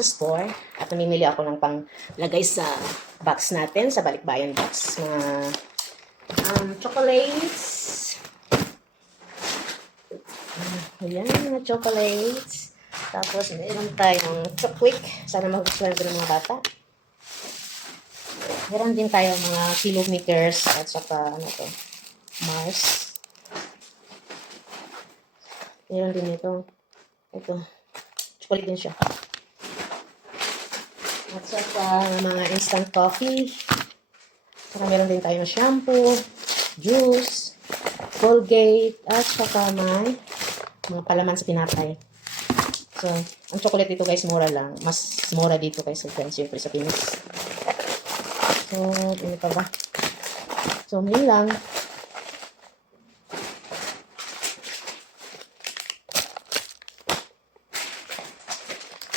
sa store at namimili ako ng panglagay sa box natin, sa balikbayan box. Mga um, chocolates. Uh, Ayan, mga chocolates. Tapos, meron tayong chocolate. Sana magustuhan ko ng mga bata. Meron din tayo mga kilometers at saka ano to, Mars. Meron din ito. Ito. Chocolate din siya. At saka mga instant coffee. Saka meron din tayong shampoo, juice, Colgate, at saka may mga palaman sa tinapay. So, ang chocolate dito guys, mura lang. Mas mura dito kaysa dyan, siyempre sa Pinas. So, ano pa ba? So, yun lang.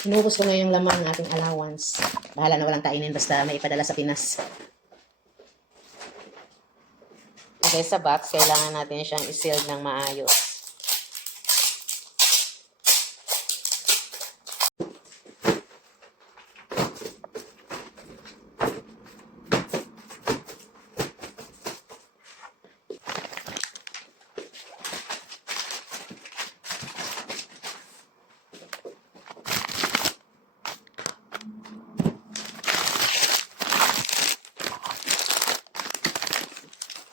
Inubos ko na yung laman ng ating allowance. Bahala na walang kainin basta may ipadala sa Pinas. Okay, sa box, kailangan natin siyang i-seal ng maayos.